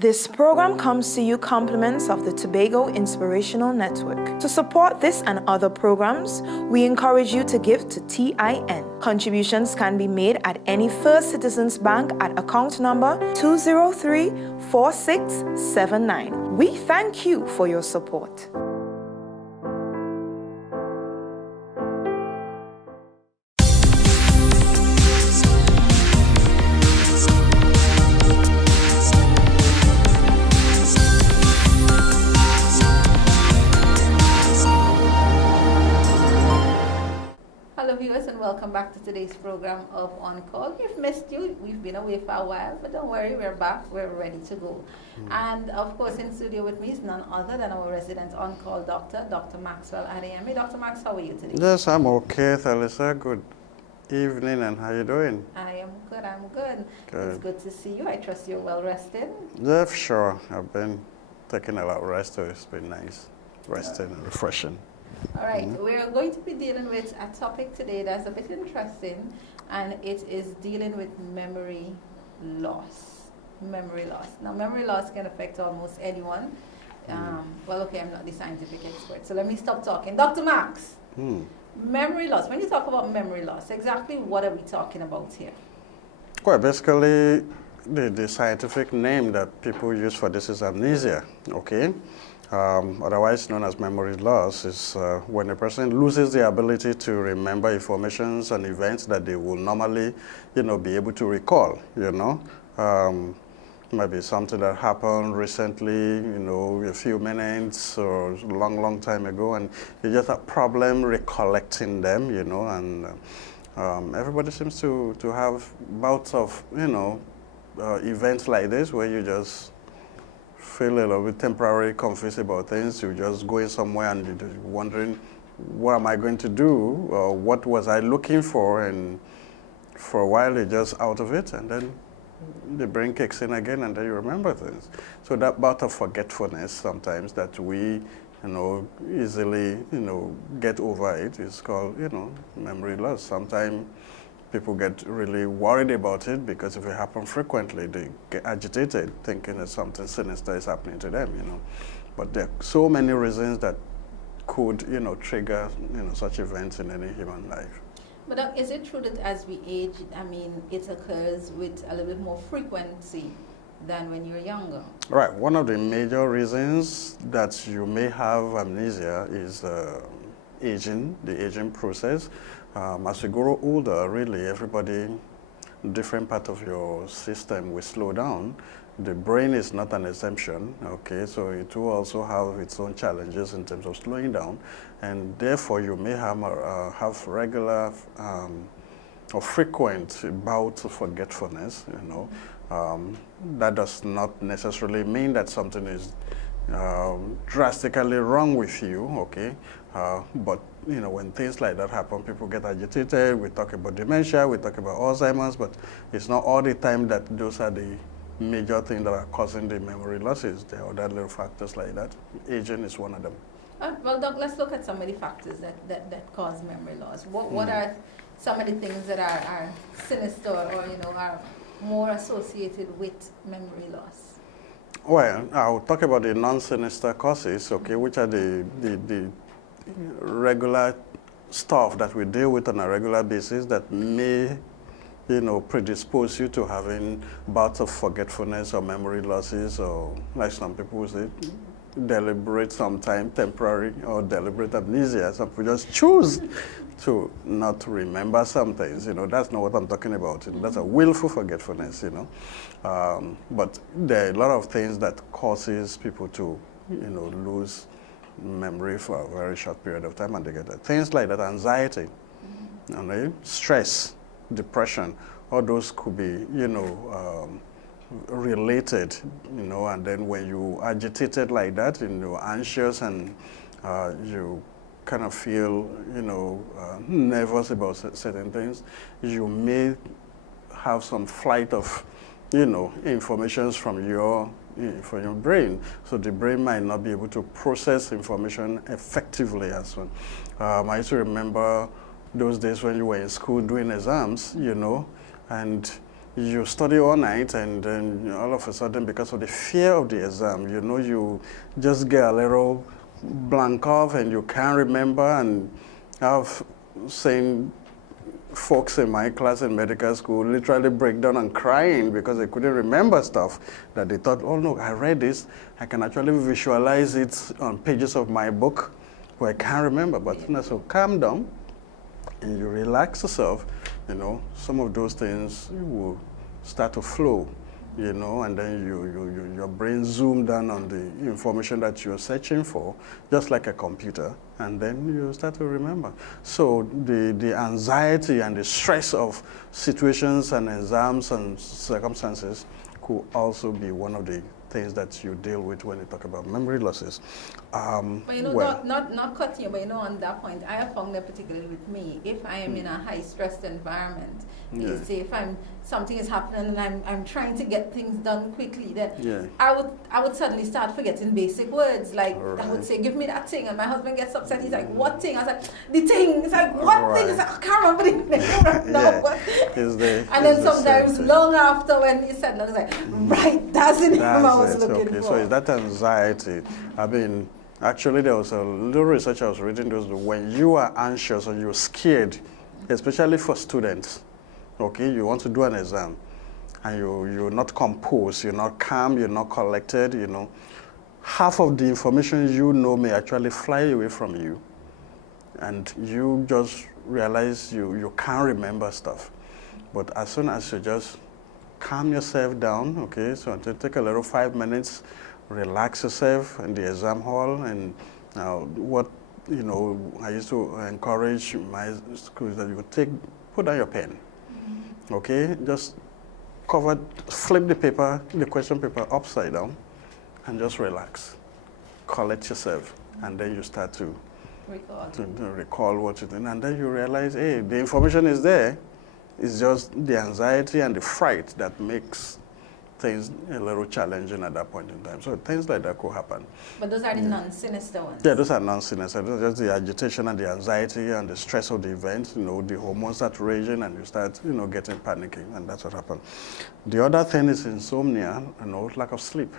This program comes to you compliments of the Tobago Inspirational Network. To support this and other programs, we encourage you to give to TIN. Contributions can be made at any First Citizens Bank at account number 203-4679. We thank you for your support. Welcome back to today's program of On Call. We've missed you. We've been away for a while, but don't worry, we're back. We're ready to go. And of course, in studio with me is none other than our resident On Call doctor, Dr. Maxwell and Thalissa. Dr. Max, how are you today? Yes, I'm okay, Thalissa. Good evening, and how you doing? I am good. I'm good. It's good to see you. I trust you're well rested. Yeah, sure. I've been taking a lot of rest, so it's been nice, resting and refreshing. All right, we're going to be dealing with a topic today that's a bit interesting, and it is dealing with memory loss. Memory loss. Now, memory loss can affect almost anyone. Well, okay, I'm not the scientific expert, so let me stop talking. Dr. Max, memory loss. When you talk about memory loss, exactly what are we talking about here? Well, basically, the scientific name that people use for this is amnesia, okay? Otherwise known as memory loss is when a person loses the ability to remember informations and events that they will normally, be able to recall, Maybe something that happened recently, a few minutes or a long, long time ago, and you just have problem recollecting them, and everybody seems to have bouts of, events like this where you just feel a little bit temporarily confused about things. You're just going somewhere and you're wondering, what am I going to do? Or what was I looking for? And for a while, you're just out of it, and then the brain kicks in again, and then you remember things. So that bout of forgetfulness sometimes that we, easily, get over it is called, memory loss. Sometimes people get really worried about it because if it happens frequently, they get agitated, thinking that something sinister is happening to them, But there are so many reasons that could, trigger, such events in any human life. But is it true that as we age, it occurs with a little bit more frequency than when you're younger? Right. One of the major reasons that you may have amnesia is aging, the aging process. As you grow older, really, everybody, different part of your system will slow down. The brain is not an exemption, okay? So it will also have its own challenges in terms of slowing down. And therefore, you may have regular or frequent bouts of forgetfulness, That does not necessarily mean that something is drastically wrong with you, okay? But when things like that happen, people get agitated. We talk about dementia, we talk about Alzheimer's, but it's not all the time that those are the major things that are causing the memory losses. There are other little factors like that. Aging is one of them. Well, Doc, let's look at some of the factors that cause memory loss. What are some of the things that are sinister or are more associated with memory loss? Well, I'll talk about the non-sinister causes, okay, which are the regular stuff that we deal with on a regular basis that may, predispose you to having bouts of forgetfulness or memory losses, or like some people say, deliberate, sometimes temporary or deliberate amnesia. Some people just choose to not remember some things. That's not what I'm talking about. That's a willful forgetfulness, But there are a lot of things that causes people to, lose memory for a very short period of time, and they get that. Things like that, anxiety, stress, depression, all those could be, related, and then when you agitated like that, anxious and you kind of feel, nervous about certain things, you may have some flight of, informations from your brain. So the brain might not be able to process information effectively as well. I used to remember those days when you were in school doing exams, and you study all night, and then all of a sudden, because of the fear of the exam, you just get a little blank off and you can't remember. And I've seen folks in my class in medical school literally break down and crying because they couldn't remember stuff that they thought, oh no, I read this, I can actually visualize it on pages of my book, but I can't remember. But so calm down and you relax yourself, some of those things will start to flow, and then your brain zoom down on the information that you're searching for, just like a computer, and then you start to remember. So the anxiety and the stress of situations and exams and circumstances could also be one of the things that you deal with when you talk about memory losses. But not cutting you, but on that point, I have found that particularly with me, if I am in a high stressed environment, you say if something is happening and I'm trying to get things done quickly, then I would suddenly start forgetting basic words. Like I would say, give me that thing, and my husband gets upset. He's like, what thing? I was like, the thing. It's like, what thing? It's like, I can't remember the name right now. And then sometimes long after when he said, I was like, right, that's the name I was looking for. So is that anxiety? I mean, actually there was a little research I was reading, when you are anxious or you're scared, especially for students, okay, you want to do an exam and you're not composed, you're not calm, you're not collected, half of the information may actually fly away from you, and you just realize you can't remember stuff. But as soon as you just calm yourself down, okay, so take a little 5 minutes, relax yourself in the exam hall, and I used to encourage my schools that you would put down your pen, okay, just flip the question paper upside down, and just relax, collect yourself, and then you start to recall what you did, and then you realize, hey, the information is there. It's just the anxiety and the fright that makes things a little challenging at that point in time. So things like that could happen. But those are the non-sinister ones? Yeah, those are non-sinister. Those are just the agitation and the anxiety and the stress of the event. The hormones start raging and you start, getting panicky, and that's what happens. The other thing is insomnia, lack of sleep.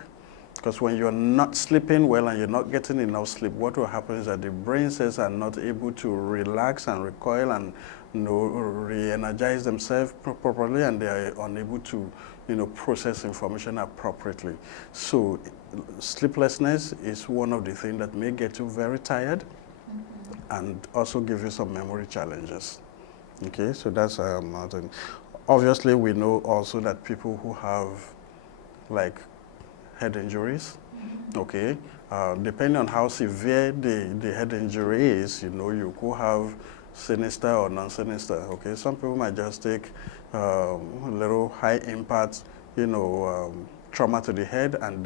Because when you're not sleeping well and you're not getting enough sleep, what will happen is that the brain cells are not able to relax and recoil and re-energize themselves properly, and they are unable to process information appropriately. So sleeplessness is one of the things that may get you very tired and also give you some memory challenges. Okay, so that's another thing. Obviously, we know also that people who have head injuries, okay, depending on how severe the head injury is, you could have sinister or non-sinister, okay? Some people might just take a little high impact, trauma to the head, and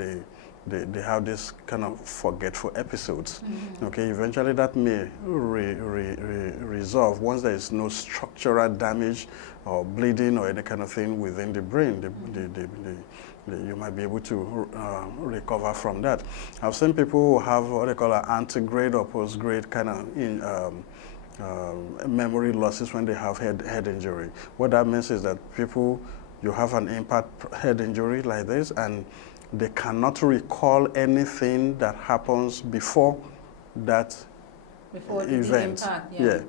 they have this kind of forgetful episodes, okay? Eventually that may resolve once there is no structural damage or bleeding or any kind of thing within the brain. You might be able to recover from that. I've seen people who have what they call an antegrade or postgrade kind of memory losses when they have head injury. What that means is that you have an impact head injury like this, and they cannot recall anything that happens before that event. The impact, yeah.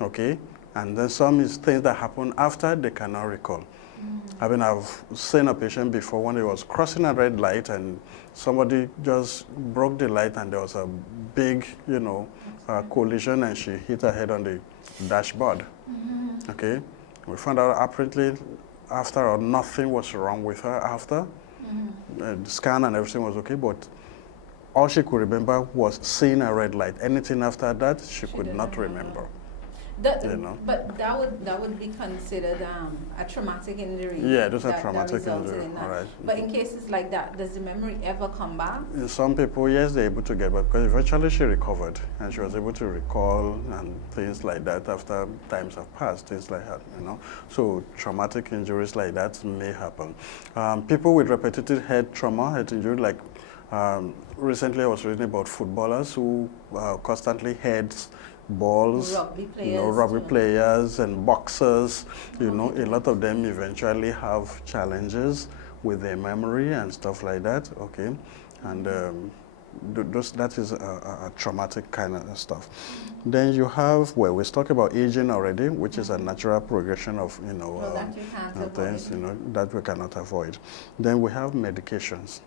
Okay. And then some is things that happen after they cannot recall. I mean, I've seen a patient before when he was crossing a red light and somebody just broke the light and there was a big, collision, and she hit her head on the dashboard. Okay? We found out apparently after nothing was wrong with her after. The scan and everything was okay, but all she could remember was seeing a red light. Anything after that, she could not remember. But that would be considered a traumatic injury. Yeah, those are traumatic injury. All right. But in cases like that, does the memory ever come back? In some people, yes, they're able to get back, because eventually she recovered and she was able to recall and things like that after times have passed, things like that, So traumatic injuries like that may happen. People with repetitive head injury, like recently I was reading about footballers who constantly balls, Rugby rugby players, players and boxers, a lot of them eventually have challenges with their memory and stuff like that, okay? And that is a traumatic kind of stuff. Then you have, well, we talked about aging already, which is a natural progression of, that you can't things, avoid. that we cannot avoid. Then we have medications.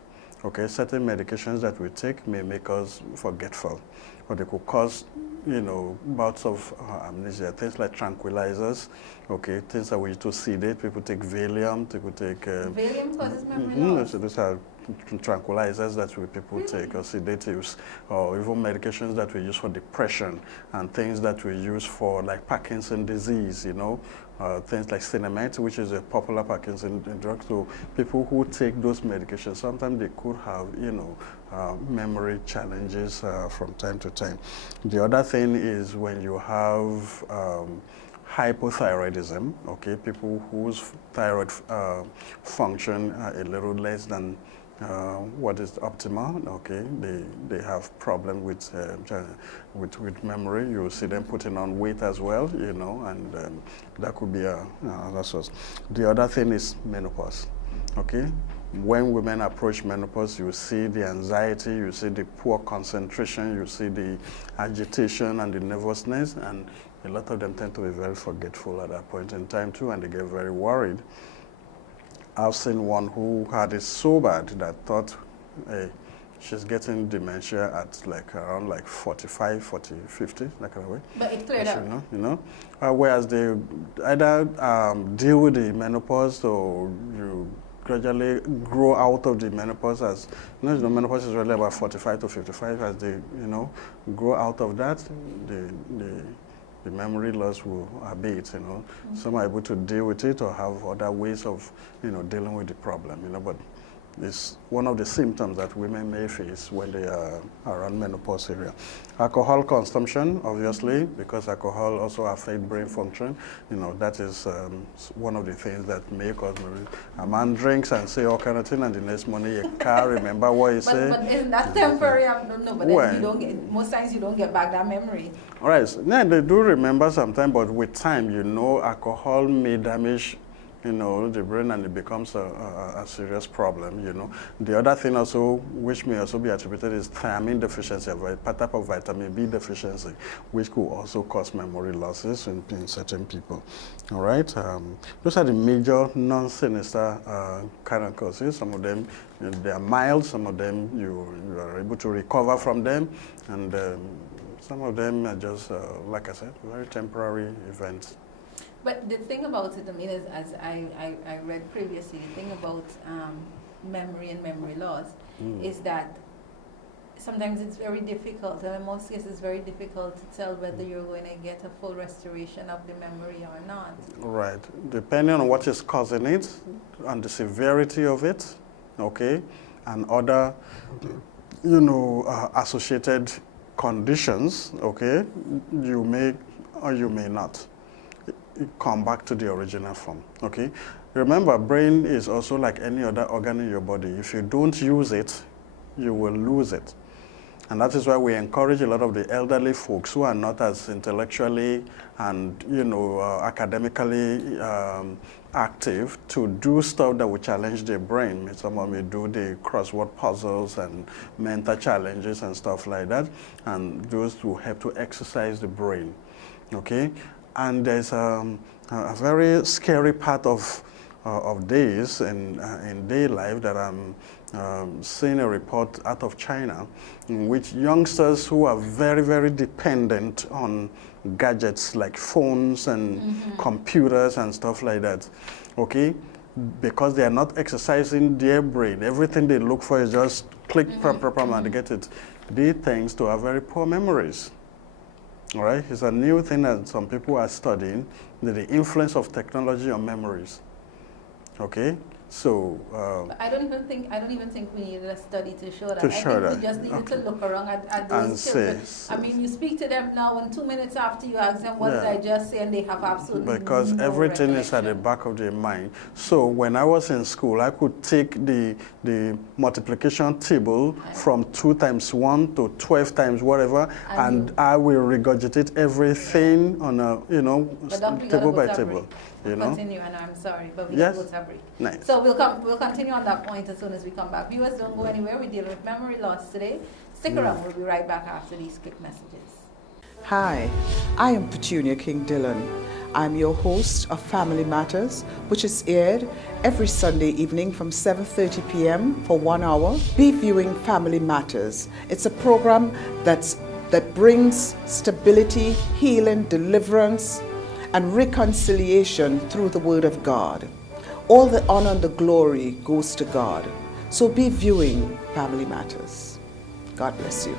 Okay, certain medications that we take may make us forgetful, or they could cause, bouts of amnesia. Things like tranquilizers, okay, things that we use to sedate. People take Valium, people take. Valium causes memory loss. So those are tranquilizers that people Really? take, or sedatives, or even medications that we use for depression, and things that we use for like Parkinson's disease, things like Cinemet, which is a popular Parkinson drug. So people who take those medications, sometimes they could have, memory challenges from time to time. The other thing is when you have hypothyroidism, okay, people whose thyroid function a little less than what is optimal, okay, they have problem with memory. You see them putting on weight as well, and that could be another source. The other thing is menopause, okay. When women approach menopause, you see the anxiety, you see the poor concentration, you see the agitation and the nervousness, and a lot of them tend to be very forgetful at that point in time too, and they get very worried. I've seen one who had it so bad that thought, hey, she's getting dementia at around 45, 40, 50, that kind of way. But it cleared up. Whereas they either deal with the menopause, or you gradually grow out of the menopause as, menopause is really about 45 to 55. As they, grow out of that, the memory loss will abate, Some are able to deal with it or have other ways of, dealing with the problem, but it's one of the symptoms that women may face when they are around menopause area. Alcohol consumption, obviously, because alcohol also affects brain function. That is one of the things that may cause memory. A man drinks and say all kind of thing, and the next morning you can't remember what he said. But isn't that temporary? I don't know. But then you don't get, most times you don't get back that memory. All right. So, yeah, they do remember sometimes, but with time, alcohol may damage the brain, and it becomes a serious problem, The other thing also, which may also be attributed, is thiamine deficiency, a type of vitamin B deficiency, which could also cause memory losses in certain people. All right? Those are the major non-sinister kind of causes. Some of them, they are mild. Some of them, you are able to recover from them. And some of them are just, like I said, very temporary events. But the thing about it, is, as I read previously, the thing about memory and memory loss is that sometimes it's very difficult, and in most cases it's very difficult to tell whether you're going to get a full restoration of the memory or not. Right. Depending on what is causing it, and the severity of it, okay, and other, associated conditions, okay, you may or you may not come back to the original form, okay? Remember, brain is also like any other organ in your body. If you don't use it, you will lose it. And that is why we encourage a lot of the elderly folks who are not as intellectually and, academically active to do stuff that will challenge their brain. Someone may do the crossword puzzles and mental challenges and stuff like that. And those will help to exercise the brain, okay? And there's a very scary part of days in day life that I'm seeing a report out of China in which youngsters who are very, very dependent on gadgets like phones and computers and stuff like that, okay, because they are not exercising their brain. Everything they look for is just click, and they get it. They tend to have very poor memories. All right, it's a new thing that some people are studying, the influence of technology on memories. Okay, So But I don't even think we needed a study to show that. To I show think that. we just needed to Okay. look around at And those children. say- I mean, you speak to them now, and 2 minutes after you ask them, what did Yeah. I just say, and they have absolutely because no everything is at the recollection. back of their mind. So when I was in school, I could take the multiplication table from 2 times 1 to 12 times whatever, and I will regurgitate everything on a, But Doc, we gotta table go by to a table. break. We'll continue, and I'm sorry, but we Yes. gotta go to a break. Nice. So we'll continue on that point as soon as we come back. Viewers, don't go anywhere. We're dealing with memory loss today. Stick around. We'll be right back after these quick messages. Hi, I am Petunia King Dillon. I'm your host of Family Matters, which is aired every Sunday evening from 7:30 p.m. for 1 hour. Be viewing Family Matters. It's a program that brings stability, healing, deliverance, and reconciliation through the Word of God. All the honor and the glory goes to God. So be viewing Family Matters. God bless you.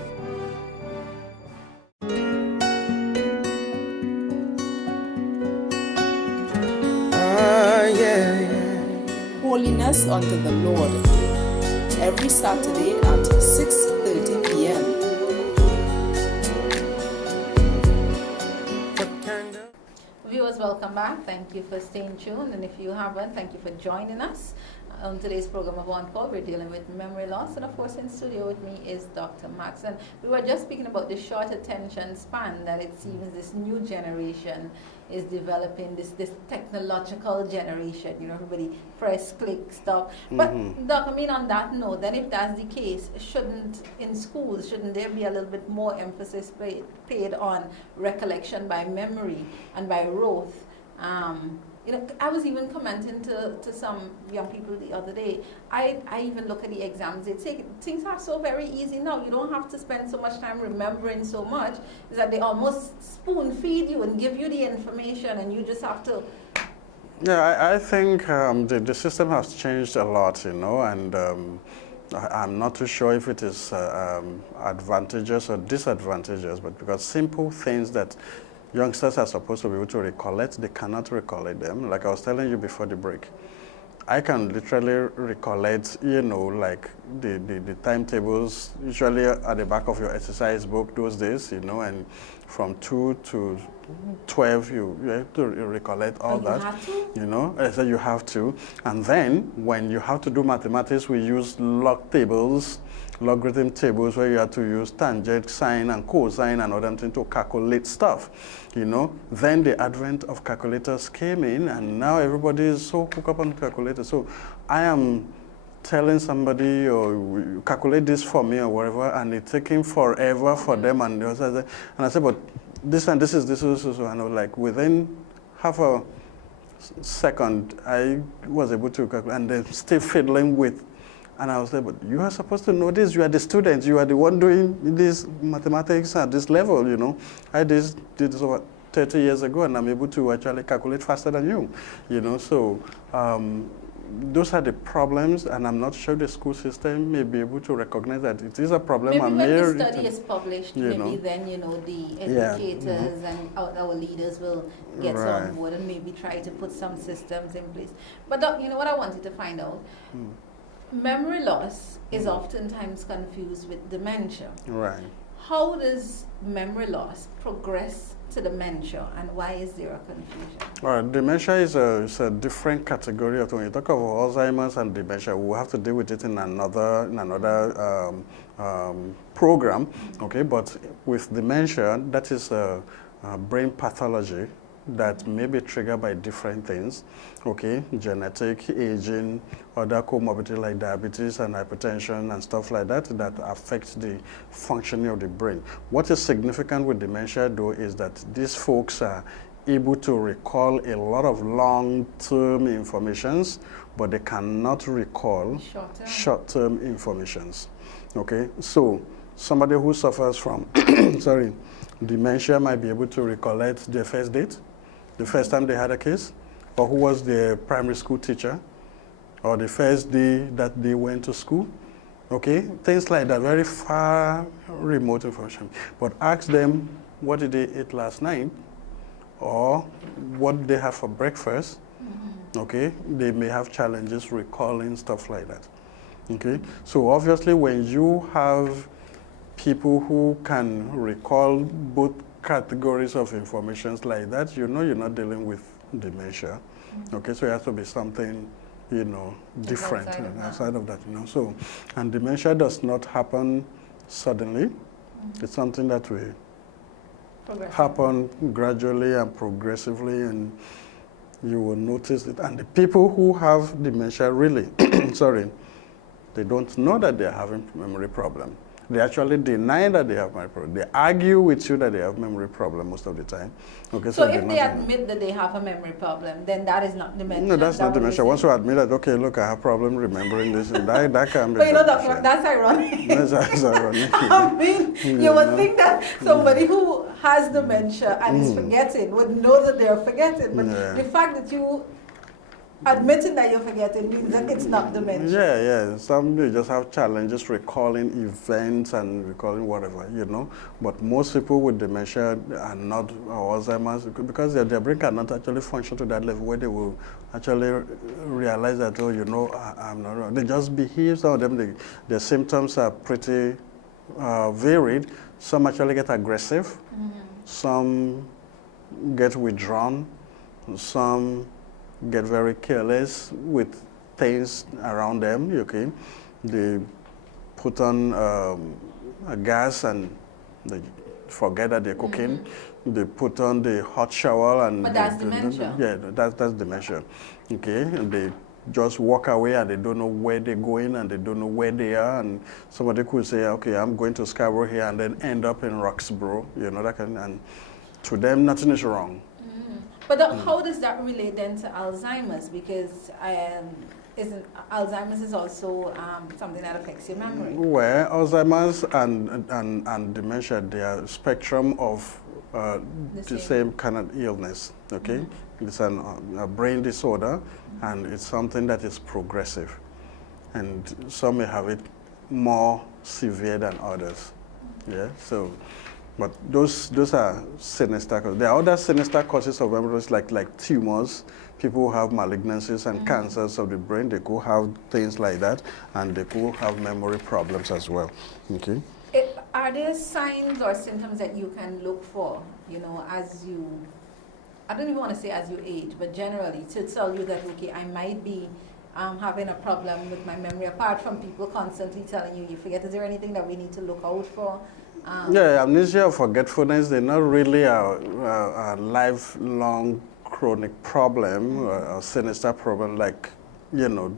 Holiness unto the Lord every Saturday at 6:30 p.m. Viewers, welcome back. Thank you for staying tuned, and if you haven't, thank you for joining us. On today's program of On Call, we're dealing with memory loss, and of course in studio with me is Dr. Max. And we were just speaking about the short attention span that it seems this new generation is developing, this technological generation, everybody press, click, stop. But Doc, I mean, on that note, then if that's the case, shouldn't there be a little bit more emphasis paid on recollection by memory and by rote? I was even commenting to some young people the other day. I even look at the exams they take. Things are so very easy now. You don't have to spend so much time remembering so much. Is that they almost spoon feed you and give you the information, and you just have to. Yeah, I think the system has changed a lot, and I'm not too sure if it is advantageous or disadvantageous, but because simple things that youngsters are supposed to be able to recollect, they cannot recollect them. Like I was telling you before the break, I can literally recollect, like the timetables, usually at the back of your exercise book those days, and from 2 to 12, you have to recollect all that. So you have to. And then when you have to do mathematics, we use logarithm tables where you have to use tangent, sine, and cosine and other things to calculate stuff. Then the advent of calculators came in, and now everybody is so hooked up on the calculator. So I am telling somebody, or calculate this for me or whatever, and it's taking forever for them. And I said, but this and this is this, and I was like, within half a second, I was able to calculate, and then still fiddling with. And I was like, but you are supposed to know this. You are the student. You are the one doing this mathematics at this level, I did this over 30 years ago, and I'm able to actually calculate faster than you, So those are the problems, and I'm not sure the school system may be able to recognize that it is a problem. Maybe when the study is published, maybe then, the educators and our leaders will get on board and maybe try to put some systems in place. But Doc, what I wanted to find out, memory loss is oftentimes confused with dementia. Right. How does memory loss progress to dementia, and why is there a confusion? Well, dementia is a different category of when you talk of Alzheimer's and dementia. We'll have to deal with it in another program. Okay, but with dementia, that is a brain pathology that may be triggered by different things, okay, genetic, aging, other comorbidity like diabetes and hypertension and stuff like that affect the functioning of the brain. What is significant with dementia, though, is that these folks are able to recall a lot of long-term informations, but they cannot recall short-term informations, okay? So somebody who suffers from, dementia might be able to recollect their first date, the first time they had a case, or who was their primary school teacher, or the first day that they went to school, okay? Things like that, very far remote information. But ask them, what did they eat last night? Or what did they have for breakfast? Okay, they may have challenges recalling stuff like that. Okay, so obviously when you have people who can recall both categories of information like that, you know you're not dealing with dementia. Okay, so it has to be something, you know, different outside of that, you know. So, and dementia does not happen suddenly. It's something that will happen gradually and progressively, and you will notice it. And the people who have dementia really, sorry, they don't know that they're having memory problem. They actually deny that they have memory problem. They argue with you that they have memory problem most of the time. Okay, so if they admit that they have a memory problem, then that is not dementia. No, that's not dementia. Once you admit that, okay, look, I have problem remembering this, that can be. But you know, Doctor, that's ironic. That's ironic. I mean, you would think that somebody who has dementia and is forgetting would know that they're forgetting, but the fact that you admitting that you're forgetting means that it's not dementia. Yeah. Some you just have challenges recalling events and recalling whatever, you know. But most people with dementia are not, or Alzheimer's, because their brain cannot actually function to that level where they will actually realize that, oh, you know, I'm not wrong. They just behave. Some of them, their symptoms are pretty varied. Some actually get aggressive. Some get withdrawn. Some get very careless with things around them, okay? They put on a gas and they forget that they're cooking. They put on the hot shower and... But that's dementia. Yeah, that's dementia, okay? And they just walk away and they don't know where they're going and they don't know where they are. And somebody could say, okay, I'm going to Scarborough here and then end up in Roxborough, you know, that kind, and to them, nothing is wrong. But how does that relate then to Alzheimer's? Because Alzheimer's is also something that affects your memory. Well, Alzheimer's and dementia, they are a spectrum of the same kind of illness, okay? It's a brain disorder, and it's something that is progressive. And some may have it more severe than others, yeah? So, but those are sinister causes. There are other sinister causes of memory loss, like tumors. People who have malignancies and cancers of the brain, they could have things like that, and they could have memory problems as well. Okay. Are there signs or symptoms that you can look for, you know, as you, I don't even want to say as you age, but generally to tell you that, okay, I might be having a problem with my memory, apart from people constantly telling you forget? Is there anything that we need to look out for? Yeah, amnesia or forgetfulness, they're not really a lifelong chronic problem or a sinister problem like, you know,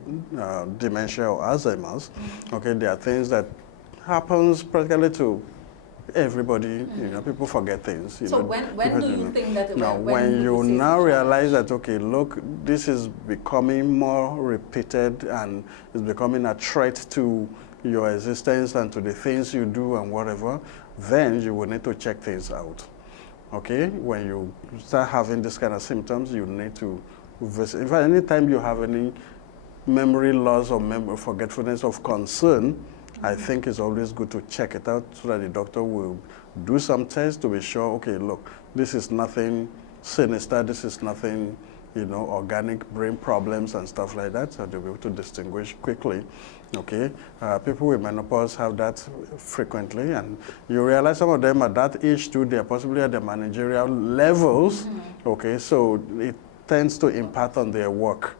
dementia or Alzheimer's. Okay, there are things that happens practically to everybody. You know, people forget things. So when do you think that? Now, when you now realize that, okay, look, this is becoming more repeated and it's becoming a threat to your existence and to the things you do and whatever, then you will need to check things out. Okay? When you start having this kind of symptoms, you need to visit. In fact, anytime you have any memory loss or memory forgetfulness of concern, I think it's always good to check it out so that the doctor will do some tests to be sure, okay, look, this is nothing sinister, this is nothing, you know, organic brain problems and stuff like that, so they'll be able to distinguish quickly. Okay, people with menopause have that frequently, and you realize some of them at that age too, they're possibly at the managerial levels. Okay, so it tends to impact on their work.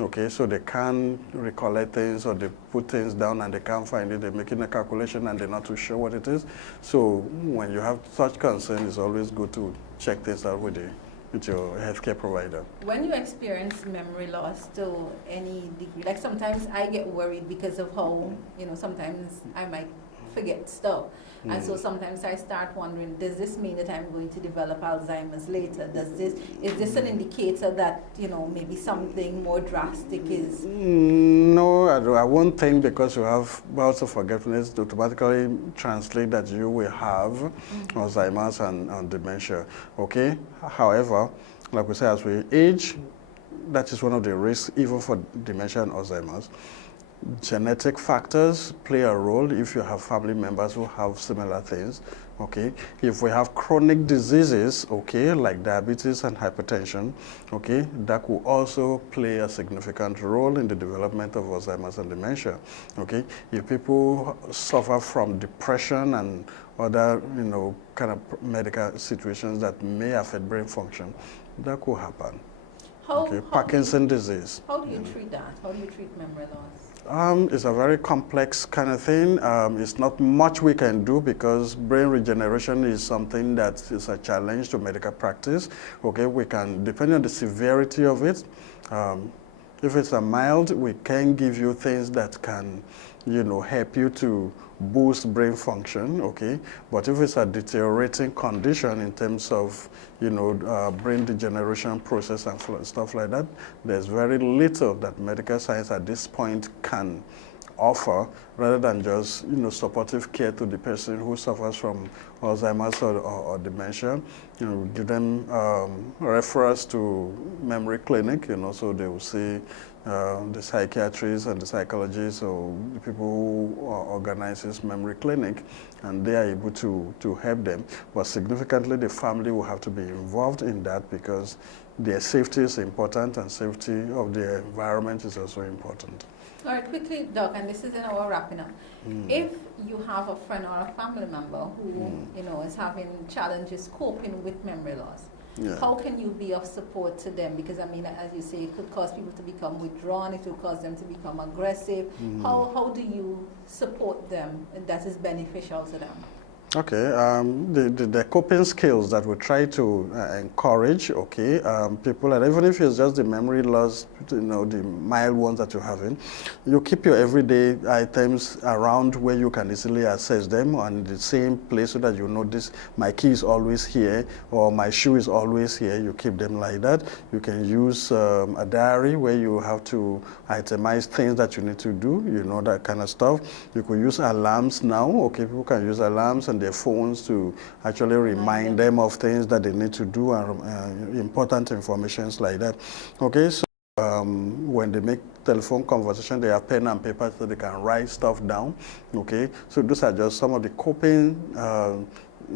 Okay, so they can't recollect things, or they put things down and they can't find it. They're making a calculation and they're not too sure what it is. So when you have such concern, it's always good to check things out with your healthcare provider. When you experience memory loss to any degree, like sometimes I get worried because of how, you know, sometimes I might forget stuff. And so sometimes I start wondering, does this mean that I'm going to develop Alzheimer's later? Is this an indicator that, you know, maybe something more drastic is? No, I won't think because you have bouts of forgetfulness to automatically translate that you will have Alzheimer's and dementia. Okay? However, like we say, as we age, that is one of the risks, even for dementia and Alzheimer's. Genetic factors play a role if you have family members who have similar things. Okay, if we have chronic diseases, okay, like diabetes and hypertension, okay, that will also play a significant role in the development of Alzheimer's and dementia. Okay, if people suffer from depression and other, kind of medical situations that may affect brain function, that could happen. Parkinson's disease. How do you treat that? How do you treat memory loss? It's a very complex kind of thing. It's not much we can do because brain regeneration is something that is a challenge to medical practice. Okay, we can, depending on the severity of it, if it's a mild, we can give you things that can, help you to boost brain function, okay? But if it's a deteriorating condition in terms of, brain degeneration process and stuff like that, there's very little that medical science at this point can offer rather than just, supportive care to the person who suffers from Alzheimer's or dementia. Give them referrals to memory clinic, so they will see the psychiatrists and the psychologists or the people who organize this memory clinic, and they are able to help them. But significantly, the family will have to be involved in that because their safety is important and safety of their environment is also important. All right, quickly, Doc, and this is in our wrapping up. If you have a friend or a family member who, is having challenges coping with memory loss, how can you be of support to them? Because, as you say, it could cause people to become withdrawn, it could cause them to become aggressive. How do you support them that is beneficial to them? Okay, the coping skills that we try to encourage, okay, people, and even if it's just the memory loss, the mild ones that you're having, you keep your everyday items around where you can easily access them on the same place so that you know this, my key is always here or my shoe is always here. You keep them like that. You can use a diary where you have to itemize things that you need to do, that kind of stuff. You could use alarms now, okay, people can use alarms and their phones to actually remind them of things that they need to do and important informations like that. Okay, so when they make telephone conversation, they have pen and paper so they can write stuff down. Okay, so those are just some of the coping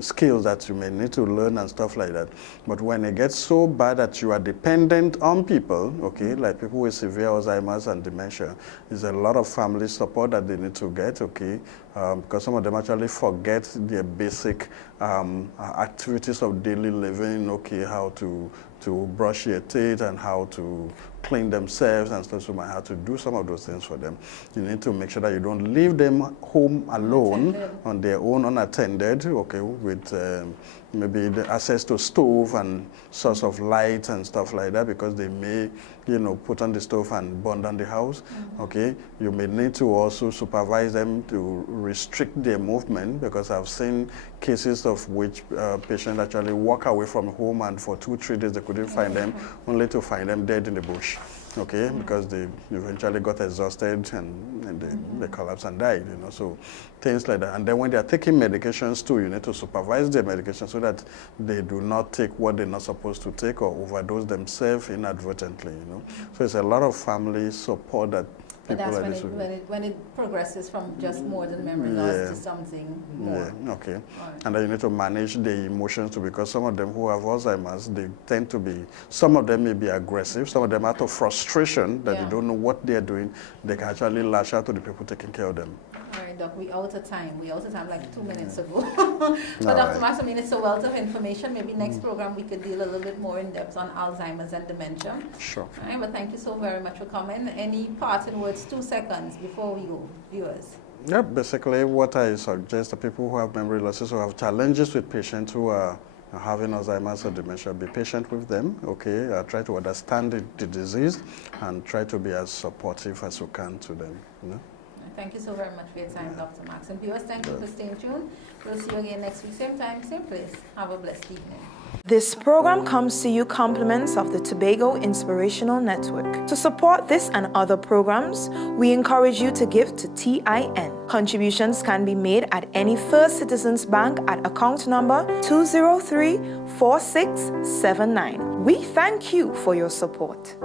skills that you may need to learn and stuff like that. But when it gets so bad that you are dependent on people, okay, like people with severe Alzheimer's and dementia, there's a lot of family support that they need to get, okay, because some of them actually forget their basic activities of daily living, okay, how to brush your teeth and how to clean themselves and stuff, so you might have to do some of those things for them. You need to make sure that you don't leave them home alone on their own, unattended, okay, with maybe the access to stove and source of light and stuff like that, because they may, put on the stove and burn down the house, okay. You may need to also supervise them to restrict their movement, because I've seen cases of which patients actually walk away from home and for 2-3 days they couldn't find them, only to find them dead in the bush, okay, because they eventually got exhausted and they collapsed and died, so things like that. And then when they are taking medications too, you need to supervise their medication so that they do not take what they're not supposed to take or overdose themselves inadvertently, So it's a lot of family support that but that's when it progresses from just more than memory loss to something more. Yeah, okay. Right. And then you need to manage the emotions too, because some of them who have Alzheimer's, they tend to be, some of them may be aggressive, some of them out of frustration that they don't know what they're doing, they can actually lash out to the people taking care of them. All right, Doc, we out of time. We out of time like 2 minutes ago. But Dr. Max, it's a wealth of information. Maybe next program we could deal a little bit more in depth on Alzheimer's and dementia. Sure. All right, but thank you so very much for coming. Any parting words, 2 seconds before we go, viewers? Yeah, basically what I suggest to people who have memory losses or have challenges with patients who are having Alzheimer's or dementia, be patient with them, okay? Try to understand the disease and try to be as supportive as you can to them, Thank you so very much for your time, Dr. Max. And viewers, thank you for staying tuned. We'll see you again next week, same time, same place. Have a blessed evening. This program comes to you compliments of the Tobago Inspirational Network. To support this and other programs, we encourage you to give to TIN. Contributions can be made at any First Citizens Bank at account number 203-4679. We thank you for your support.